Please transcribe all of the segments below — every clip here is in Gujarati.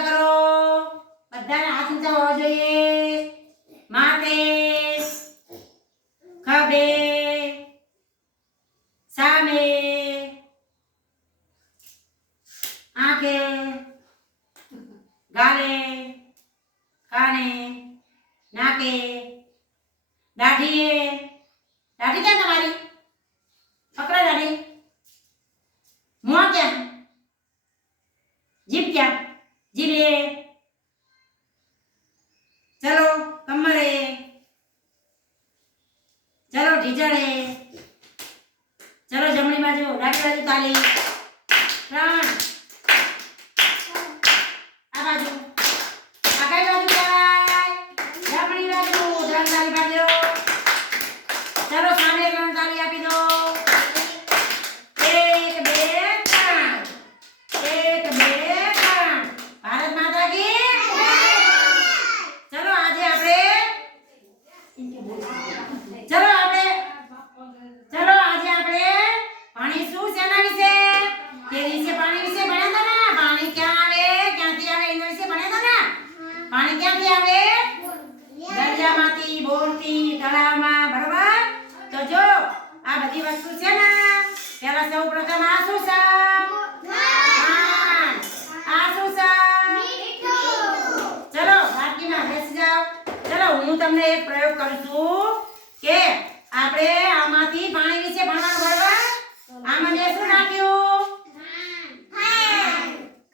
ઊંચા કરો. બધાના હાથ ઊંચા હોવા જોઈએ. માથે ખભે સામે, આંખે, ગાલે, કાને, નાકે, દાઢીએ. દાઢી ક્યાં તમારી? પકડો દાઢી. મોં ક્યાં? જીભ ક્યાં જીભે ચલો કમરે ચલો ઢીચણે જમણી બાજુ ડાબી બાજુ તાલી. ત્રણ આ બાજુ આ કઈ બાજુ કહેવાય જમણી બાજુ ત્રણ તાલી પાડી દો ચલો સામે ત્રણ તાલી આપી દો એક બે ત્રણ એક બે ત્રણ ભારત માતા કી ચલો આજે આપણે ચલો આપણે ચલો આજે આપણે પાણી શું શેના વિશે તે વિશે પાણી વિશે ભણ્યા હતા ને પાણી ક્યાં આવે ક્યાંથી આવે એના વિશે ભણ્યા હતા ને પાણી ક્યાંથી આવે દરિયામાંથી બોરથી તળાવમાં બરોબર તો જો આ બધી વસ્તુ છે ને પેલા સૌ પ્રથમ આ શું છે. આ શું છે. ચલો બાકીના બેસી જાઓ. ચલો હું તમને એક પ્રયોગ કરું છું કે આપણે આમાંથી પાણી વિશે ભણવાનું બરોબર આમાં મેં શું નાખ્યું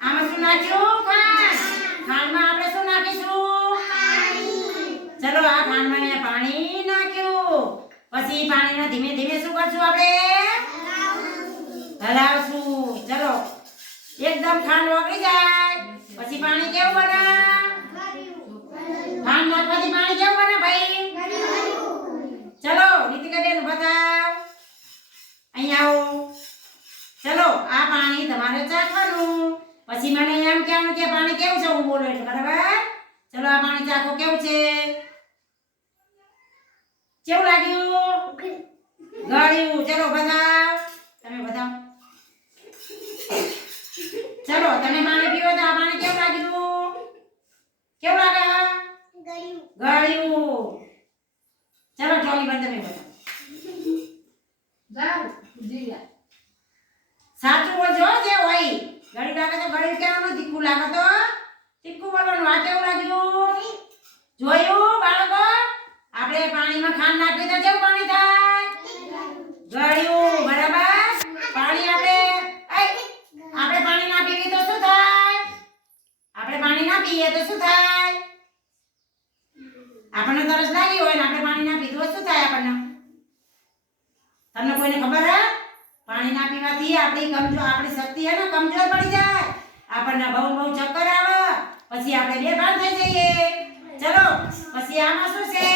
આમાં શું નાખ્યું ખાંડ ખાંડમાં આપણે શું નાખીશું ચલો આ ખાંડમાં મેં પાણી નાખ્યું પછી ધીમે ધીમે શું કરશું આપણે? હલાવશું. ચલો, એકદમ ખાંડ ઓગળી જાય. પછી પાણી કેવું બને? ખાંડ નાખવાથી પાણી કેવું બને ભાઈ? ચલો રીતિકા બેન બતાવ. અહીંયા આવો. ચલો, આ પાણી તમારે ચાખવાનું. પછી મને એમ કહેવાનું કે પાણી કેવું છે? હું બોલું એટલે બરાબર? ચલો, આ પાણી ચાખો, કેવું છે? ચલો તમે પાણી પીવો તો આ પાણી કેવું લાગ્યું? કેવું લાગે? ગળ્યું. ચલો ટ્રોલી બંધ તમે બતાવો સાચું બોલજો જે હોય. ગળ્યું લાગે તો ગળ્યું કહેવાનું તીખું લાગે તો? તીખું બોલવાનું આ કેવું લાગ્યું? જોયું બાળકો? આપણે પાણીમાં ખાંડ નાખીએ તો કેવું પાણી થાય ગળ્યું બરાબર પાણી આપણે એય, આપણે પાણી ના પીવી તો શું થાય આપણે પાણી ના પીએ તો શું થાય? આપણને તરસ લાગી હોય ને આપણે પાણી ના પીધું શું થાય આપણને? તમને કોઈને ખબર હે? પાણી ના પીવાથી આપણી કમજોર આપણી શક્તિ હે ને કમજોર પડી જાય. આપણને બહુ બહુ ચક્કર આવે. પછી આપણે બેભાન થઈ જઈએ. ચલો, પછી આમાં શું છે?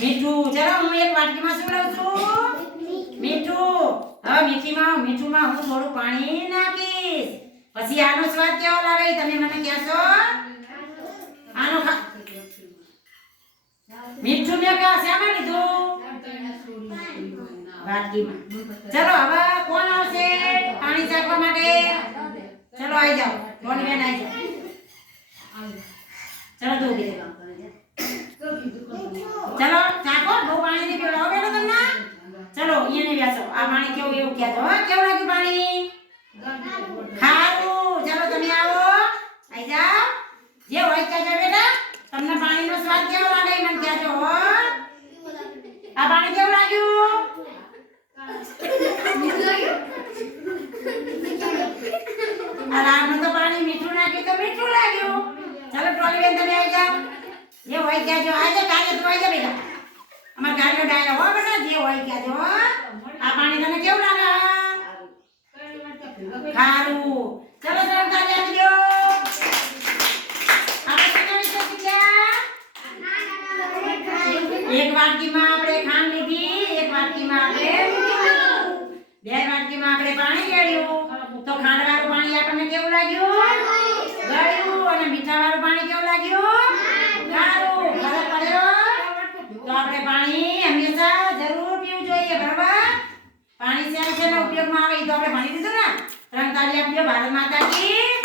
મીઠું. ચલો, હું એક વાટકીમાં શું લઉં છું? મીઠું. હવે મીઠીમાં, મીઠુંમાં હું થોડું પાણી નાખીશ. પછી આનો સ્વાદ કેવો લાગે તમે મને કહેશો આનો ખા- મીઠું મેં કા શામાં લીધું? વાટકીમાં ચલો, હવે કોણ આવશે પાણી ચાખવા માટે? ચલો આવી જાઓ. કોણ બેન આવી જાઓ. ચલો રહો. ચલો, ચાખો. બહુ પાણી નહીં પીવડાવો બેટો તમને. ચલો એને બેસો આ પાણી કેવું એવું કહેતો હા. કેવું લાગ્યું પાણી? આવો આઈ જે હોય કહેજો બેટા. તમને પાણીનો સ્વાદ કેવો લાગે મને કહેજો, હો. આ પાણી કેવું લાગ્યું? રામનું તો પાણી મીઠું નાખ્યું, તો મીઠું લાગ્યું. ચાલો ટ્રોલી બેન તમે આવી જાઓ. જે હોય કહેજો આજે કાલે તો આવી જા બેટા. અમાર ગાડીનો ડાયરો, હો, બેટા. જે હોય ત્યાં જો આ પાણી તને કેવું લાગે? ખારું ચલો ત્રણ તાળી આપી દો આપણે શેના વિશે શીખ્યા એક વાટકીમાં આપણે ખાંડ લીધી એક વાટકીમાં આપણે મીઠું લીધું. બે વાટકીમાં આપણે પાણી ગળ્યું તો ખાંડવાળું પાણી આપણને કેવું લાગ્યું? ગળ્યું. અને મીઠાવાળું પાણી કેવું લાગ્યું? ખારું ફરક પડ્યો? તો આપણે પાણી હંમેશા જરૂર પીવું જોઈએ, બરાબર? પાણી શેના શેના ઉપયોગમાં આવે તો આપણે ભણી દીધું ને? ત્રણ તાળી આપ્યો ભારત માતા કી.